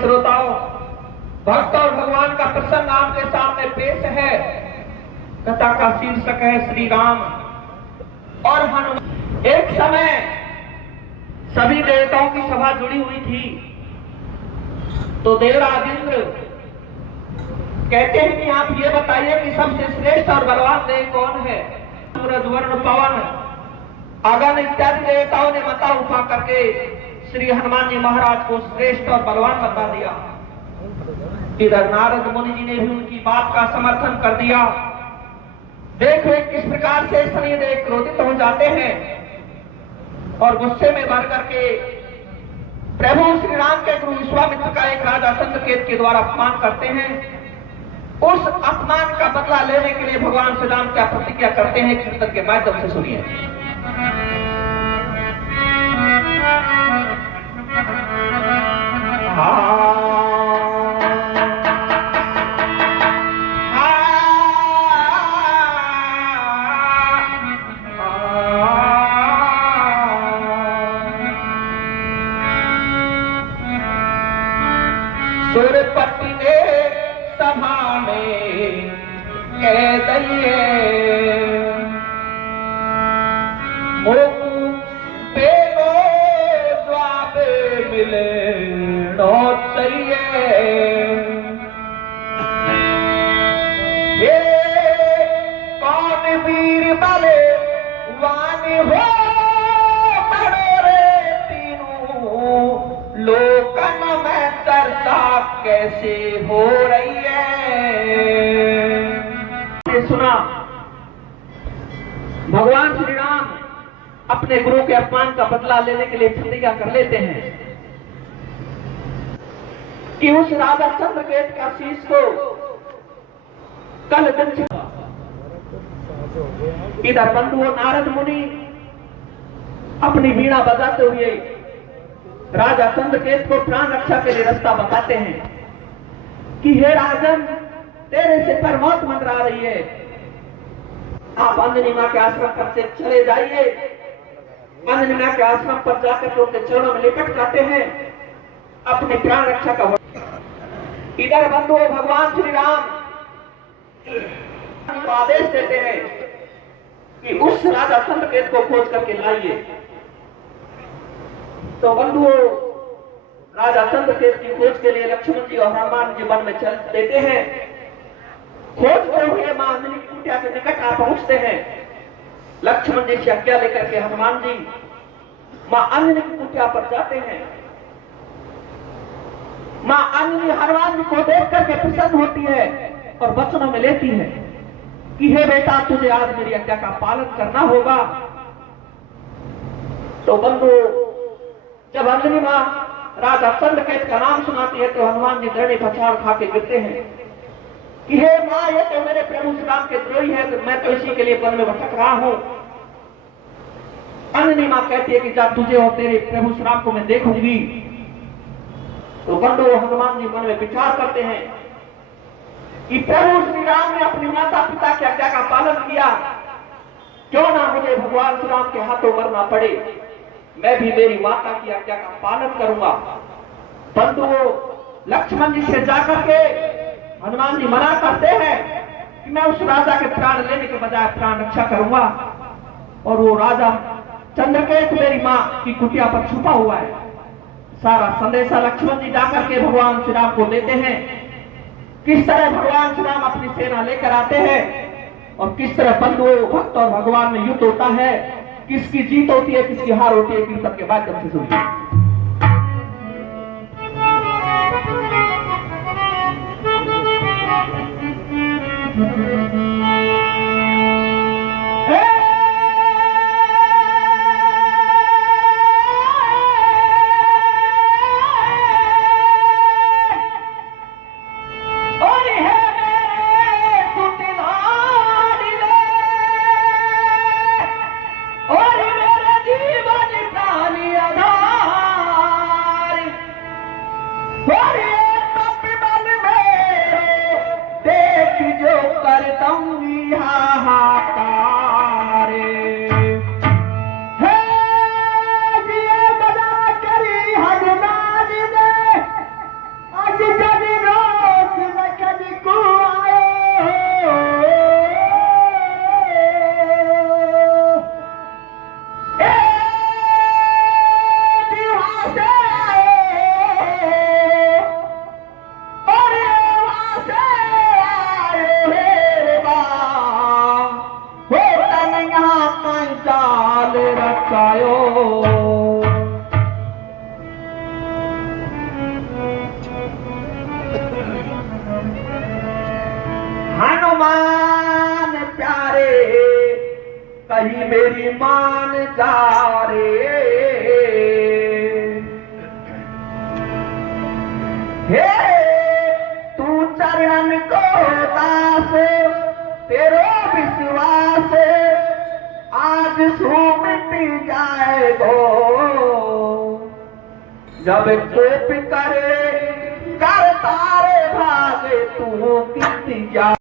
श्रोताओं, भक्त और भगवान का प्रसंग आपके सामने पेश है। कथा का शीर्षक है श्री राम और हनुमान। एक समय सभी देवताओं की सभा जुड़ी हुई थी, तो देवराज इंद्र कहते हैं कि आप ये बताइए कि सबसे श्रेष्ठ और बलवान देव कौन है। सूरज, वरुण, पवन, अगन इत्यादि देवताओं ने मता उठा करके श्री हनुमान जी महाराज को श्रेष्ठ और बलवान बता दिया। इधर नारद मुनि जी ने भी उनकी बात का समर्थन कर दिया। देखो किस प्रकार से शनिदेव क्रोधित हो जाते हैं और गुस्से में भर करके प्रभु श्री राम के गुरु विश्वामित्र का एक राजा चंद्रकेत के द्वारा अपमान करते हैं। उस अपमान का बदला लेने के लिए भगवान श्री राम क्या प्रतिज्ञा करते हैं, कीर्तन के माध्यम से सुनिए। सूरपति ने सभा में कह दिए, मोकू बेगो जवाब मिले नो चाहिए। ये कौन वीर बले वान हो बड़े तीनों लोकन में चर्चा कैसे हो रही है। सुना, भगवान श्री राम अपने गुरु के अपमान का बदला लेने के लिए प्रतिज्ञा कर लेते हैं कि उस राजा चंद्रकेत का शीश को कल दिन। इधर बंधुओं नारद मुनि अपनी वीणा बजाते हुए राजा चंद्रकेत को प्राण रक्षा के लिए रास्ता बताते हैं कि हे राजन, तेरे से पर मौत मंडरा रही है, आप अंजनी मां के आश्रम पर से चले जाइए। अंजनी मां के आश्रम पर जाकर के उनके चरणों में लिपट जाते हैं, अपने प्राण रक्षा का। इधर बंधुओं भगवान श्री राम आदेश देते हैं कि उस राजा चंद्रकेत को खोज करके लाइए। तो बंधुओं राजा चंद्रकेत की खोज के लिए लक्ष्मण जी और हनुमान जी वन में चल देते हैं। खोजते हुए मां अंजनी की कुटिया के निकट आ पहुंचते हैं। लक्ष्मण जी से आज्ञा लेकर के हनुमान जी मां अंजनी की कुटिया पर जाते हैं। मां अंजनी हनुमान जी को देख करके प्रसन्न होती है और वचनों में लेती है कि हे बेटा, तुझे आज मेरी आज्ञा का पालन करना होगा। तो बंधु जब अंजनी मां राजा चंद्रकेत का नाम सुनाती है तो हनुमान जी दृढ़ पछाड़ खा के गिरते हैं कि हे मां, ये तो मेरे प्रभु श्री राम के द्रोही है, तो मैं तो इसी के लिए वन में भटक रहा हूं। अंजनी मां कहती है कि जब तुझे और तेरे प्रभु श्री राम को मैं देखूंगी। तो बंधु हनुमान जी मन में विचार करते हैं कि प्रभु श्री राम ने अपनी माता पिता की आज्ञा का पालन भगवान श्री राम के हाथों मरना पड़े, मैं भी मेरी माता की आज्ञा का पालन करूंगा। परंतु वो लक्ष्मण जी से जाकर के हनुमान जी मना करते हैं कि मैं उस राजा के प्राण लेने के बजाय प्राण रक्षा करूंगा। और वो राजा चंद्रकेतु मेरी मां की कुटिया पर छुपा हुआ है। सारा संदेशा लक्ष्मण जी जाकर के भगवान श्री राम को देते हैं। किस तरह भगवान श्री राम अपनी सेना लेकर आते हैं और किस तरह बंधुओं भक्त और भगवान में युद्ध होता है, किसकी जीत होती है किसकी हार होती है, कीर्तन के माध्यम से सुनिए। हनुमान प्यारे कहीं मेरी मान जा रे, हे तू चरण को दास तेरो विश्वास आज सुमिट जाएगो। जब कोप करे कर तारे भागे तू कित जा।